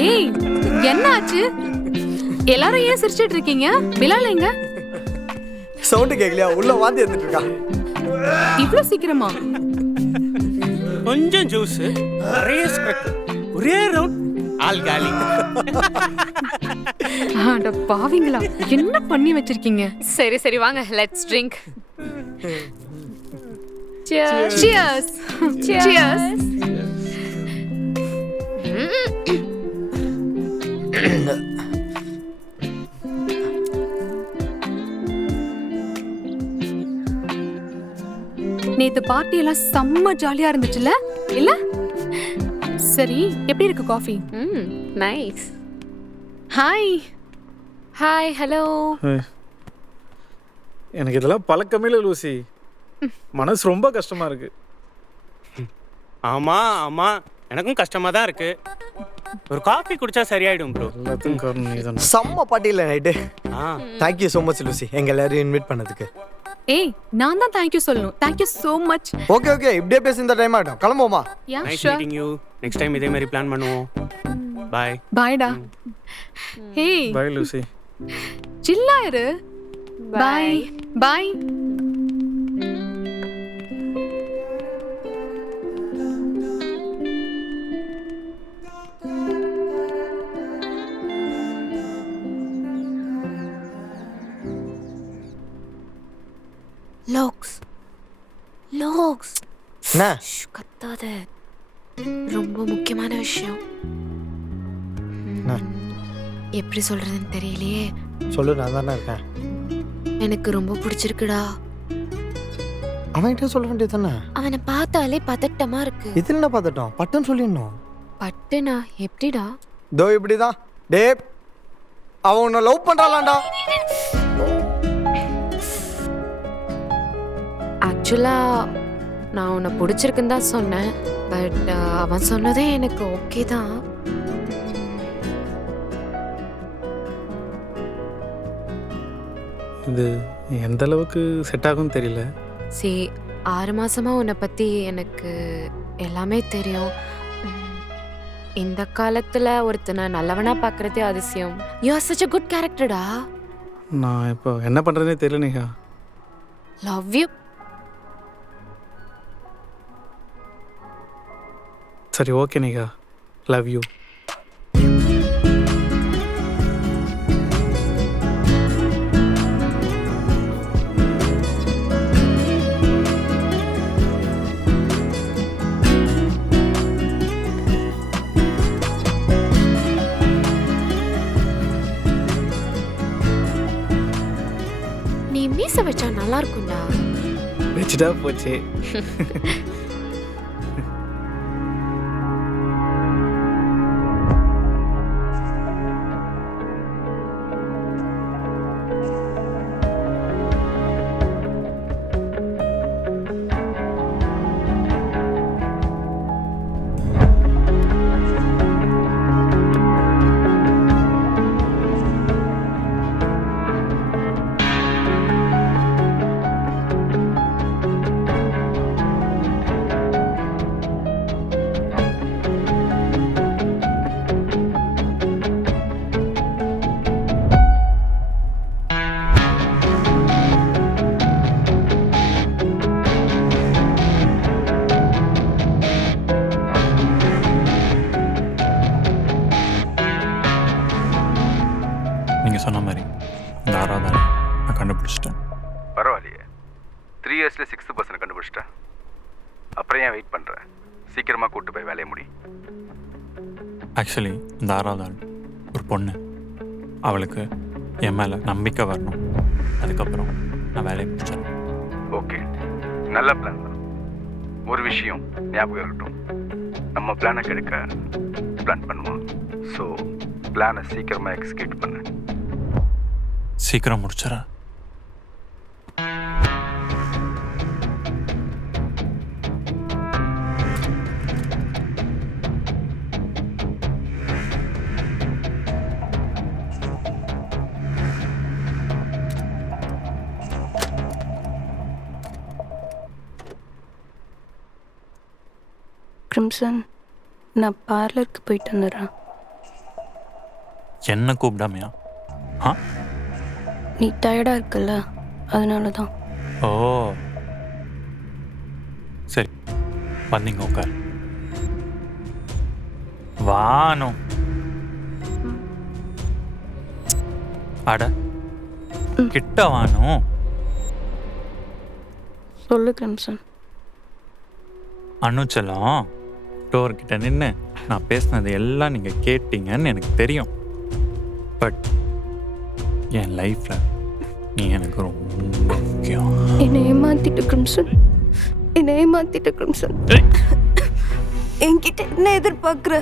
ஏய் என்ன ஆச்சு? எல்லாரும் ஏன் சிரிச்சிட்டு இருக்கீங்க? பிலால் எங்க? சவுண்ட் கேட்கலையா? உள்ள வாந்தி எடுத்துட்டு இருக்கா. இவ்ளோ சீக்கிரமா? கொஞ்சம் ஜூஸ், நிறைய ஸ்க்ரக், ஒரே ரவுண்ட் ஆல் காலி. அட பாவிங்களா, என்ன பண்ணி வச்சிருக்கீங்க? சரி சரி வாங்க, let's drink. Cheers. Cheers. Cheers. நேத்து பார்ட்டி எல்லாம் செம்ம ஜாலியா இருந்துச்சுல இல்ல? சரி, எப்படி இருக்கு coffee? Nice. Hi. Hi, hello. எனக்கு இதெல்லாம் பழக்கமே இல்லை லூசி. மனசு ரொம்ப கஷ்டமா இருக்கு. ஆமா ஆமா, எனக்கும் கஷ்டமா தான் இருக்கு. ஒரு காஃபி குடிச்சா சரியாயிடும் ப்ரோ. எல்லாத்துக்கும் காரணம் நீதான். செம்ம பாட்டியில் night. Thank you so much Lucy, எங்க எல்லாரையும் இன்வைட் பண்ணதுக்கு. ஏய், நான் தான் தேங்க் யூ சொல்லணும். Thank you so much. Okay okay, இப்படியே பேசி இந்த டைம் ஆகிடும். கிளம்புவோமா? Yeah nice sure. Meeting you. Next time இதே மாதிரி பிளான் பண்ணுவோம். பை. பை டா. ஹே, பை லூசி. சில்லா இரு. பை. பை. லோக்ஸ் லோக்ஸ் என்ன? கத்தாத, ரொம்ப முக்கியமான விஷயம். எப்படி சொல்றதுன்னு தெரியலையே. சொல்லு, நான் தானே இருக்கேன். எனக்கு ரொம்ப பிடிச்சிருக்குடா. அவன்கிட்ட சொல்ல வேண்டியது தானே? அவனை பார்த்தாலே பதட்டமா இருக்கு. இதில் என்ன பார்த்துட்டோம்? பட்டுன்னு சொல்லிடணும். பட்டுனா எப்படிடா? தோ இப்படிதான். டே, அவன் உன்னை லவ் பண்றாளாண்டா. ஆக்சுவலா நான் உன்னை பிடிச்சிருக்குன்னு தான் சொன்னேன். பட் அவன் சொன்னதே எனக்கு ஓகே தான். இது எந்த அளவுக்கு செட் ஆகும்னு தெரியல. சரி, 6 மாசமா உன்னை பத்தி எனக்கு எல்லாமே தெரியும். இந்த காலத்துல ஒருத்தனை நல்லவனா பார்க்கறதே அதிசயம். You are such a good characterடா. நான் இப்போ என்ன பண்ணுறதுனே தெரியல நேஹா. Love you. சரி ஓகே நேஹா, லவ் யூ. நீ மீச வச்சா நல்லா இருக்கும்டா. வச்சுட்டா போச்சு. நீங்கள் சொன்ன மாதிரி இந்த 6வது ஆள் நான் கண்டுபிடிச்சிட்டேன். பரவாயில்லையே, 3 இயர்ஸில் 6th பர்சனை கண்டுபிடிச்சிட்டேன். அப்புறம் ஏன் வெயிட் பண்ணுறேன்? சீக்கிரமாக கூப்பிட்டு போய் வேலையை முடி. ஆக்சுவலி இந்த 6வது ஆள் ஒரு பொண்ணு. அவளுக்கு என் மேலே நம்பிக்கை வரணும். அதுக்கப்புறம் நான் வேலையை முடிச்சிடணும். ஓகே, நல்ல பிளான் தான். ஒரு விஷயம் ஞாபகம் இருக்கட்டும், நம்ம பிளானை கெடுக்க பிளான் பண்ணுவோம். ஸோ பிளானை சீக்கிரமாக எக்ஸிக்யூட் பண்ணு. சீக்கிரம் முடிச்சிட. கிரிம்சன், நான் பார்லருக்கு போயிட்டு வந்துடுறேன். என்ன கூப்பிடாமையா? ஆ நீ டயர்டாக இருக்குல்ல, அதனால தான். ஓ சரி, வந்தீங்க உட்கார். வானோ அட கிட்ட வானோ. சொல்லு கிரிம்சன். அனுச்சலம் டோர்கிட்ட நின்று நான் பேசினது எல்லாம் நீங்கள் கேட்டீங்கன்னு எனக்கு தெரியும். பட் என் லைஃப்பில் நீ எனக்கு ரொம்ப முக்கியம். என்னை ஏமாத்திட்டு கிரிம்சன், என்னை ஏமாத்திட்டு கிரிம்சன். என்கிட்ட என்ன எதிர்பார்க்குற?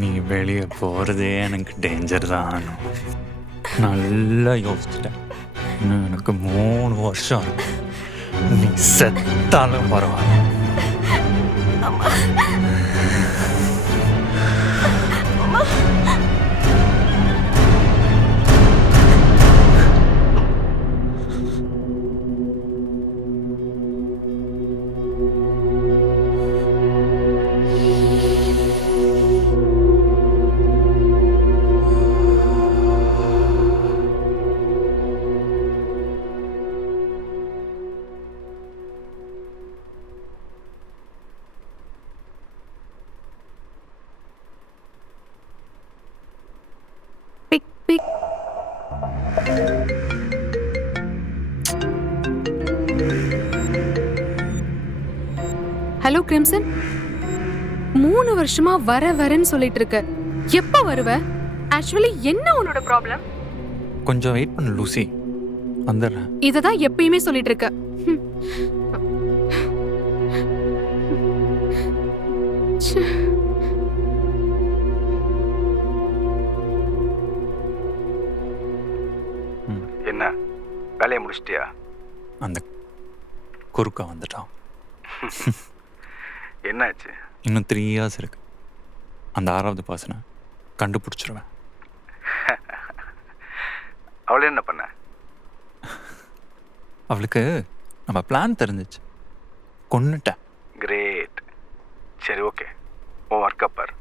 நீ வெளியே போகிறதே எனக்கு டேஞ்சர் தான். நல்லா யோசிச்சுட்டேன். இன்னும் எனக்கு 3 வருஷம் இருக்கு. நீ செத்தாலும் பரவாயில்ல. Big big. ஹலோ கிரிம்சன், 3 வருஷமா வரேன்னு சொல்லிட்டு இருக்க. எப்ப வருவ? ஆக்சுவலி என்ன உன்னோட ப்ராப்ளம்? கொஞ்சம் வெயிட் பண்ணு லூசி, வந்துடுறேன். இததான் எப்பயுமே சொல்லிட்டு இருக்க. ஹம். ச்சே. என்ன வேலையை முடிச்சிட்டியா? அந்த குறுக்கா வந்துட்டான். என்னாச்சு? இன்னும் 3 years இருக்கு. அந்த 6வது பர்சனை கண்டுபிடிச்சிருவேன். அவளே என்ன பண்ண? அவளுக்கு நம்ம பிளான் தெரிஞ்சிச்சு, கொன்னுட்டேன். கிரேட். சரி ஓகே, உன் ஒர்க் அப்பர்.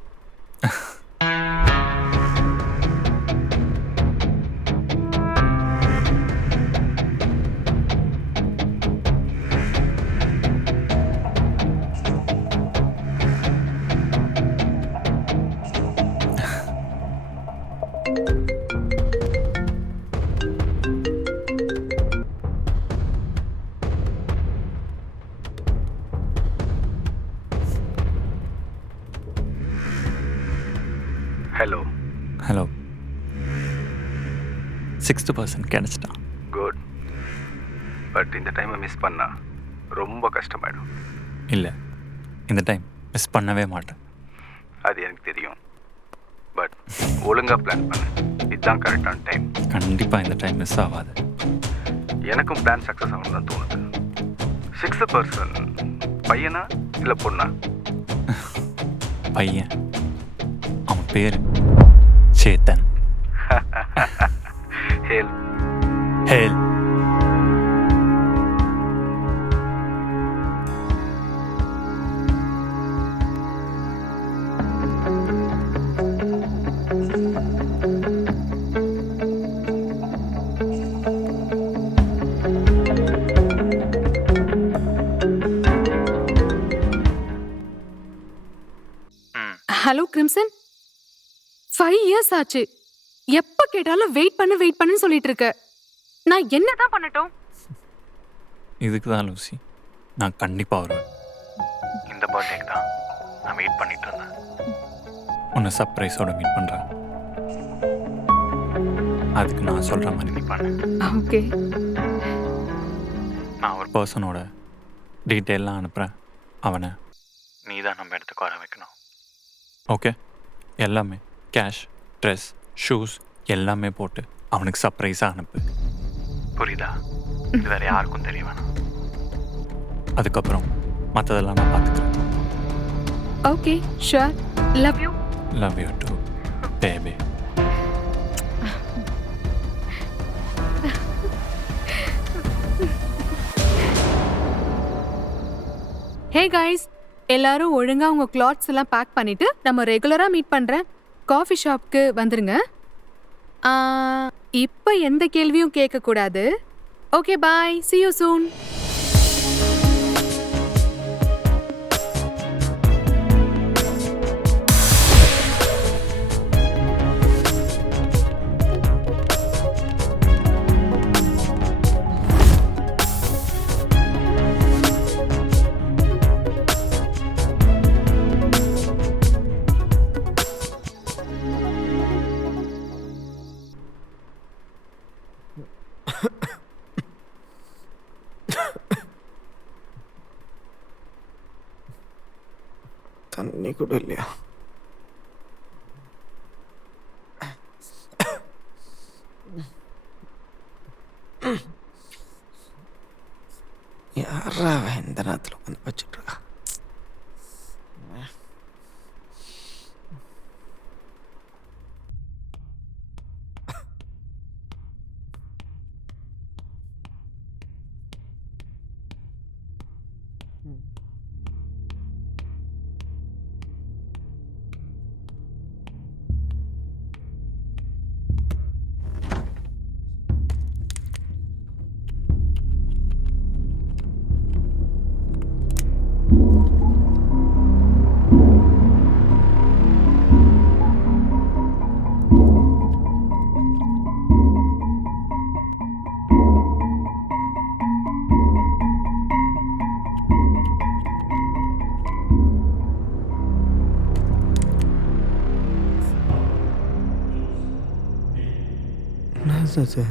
ஹலோ ஹலோ, 6th பர்சன் கிடச்சிட்டான். குட். பட் இந்த டைமை மிஸ் பண்ணா ரொம்ப கஷ்டமாயிடும். இல்லை, இந்த டைம் மிஸ் பண்ணவே மாட்டேன். அது எனக்கு தெரியும். பட் ஒழுங்காக பிளான் பண்ணு, இதுதான் கரெக்டான டைம். கண்டிப்பாக இந்த டைம் மிஸ் ஆகாது. எனக்கும் பிளான் சக்ஸஸ் ஆகணும் தான் தோணுது. 6th பர்சன் பையனா இல்லை பொண்ணா? பையன், அவன் பேர் Chetan. Hale. Hale. Hello crimson, 5 years ஆச்சு. எப்ப கேட்டாலும் வெயிட் பண்ணுன்னு சொல்லிட்டு இருக்க. நான் என்னதான் பண்ணட்டும்? இதுக்கு தான் லூசி, நான் கண்டிப்பாக வருவேன். இந்த பர்த்டேக்கு தான் நான் வெயிட் பண்ணிட்டு இருந்தேன். உன்னை சர்ப்ரைஸோட மீட் பண்ணுறேன். அதுக்கு நான் சொல்கிற மாதிரி நீ பண்ணு. ஓகே. நான் ஒரு பர்சனோட டீட்டெயிலாம் அனுப்புகிறேன். அவனை நீ தான் நம்ம இடத்துக்கு வர வைக்கணும். ஓகே? எல்லாமே கேஷ், ட்ரெஸ், ஷூஸ் எல்லாமே போட்டு அவனுக்கு சர்ப்ரைஸாக அனுப்பு. புரியுதா? இது வேறு யாருக்கும் தெரிய வேணாம். அதுக்கப்புறம் மற்றதெல்லாம் நான் பார்த்துக்கிறேன். Okay, sure. Love you. Love you too baby. Hey guys, எல்லாரும் ஒழுங்கா உங்க கிளாத்ஸ் எல்லாம் பேக் பண்ணிட்டு நம்ம ரெகுலரா மீட் பண்றேன் காஃபி ஷாப்க்கு வந்துருங்க. ஆ, இப்ப எந்த கேள்வியும் கேட்க கூடாது. Okay bye, see you soon. தண்ணி கூட இல்லையா? யாரா அவன் இந்த நேரத்தில் உட்காந்து வச்சுட்டு இருக்கா? என்னது அது?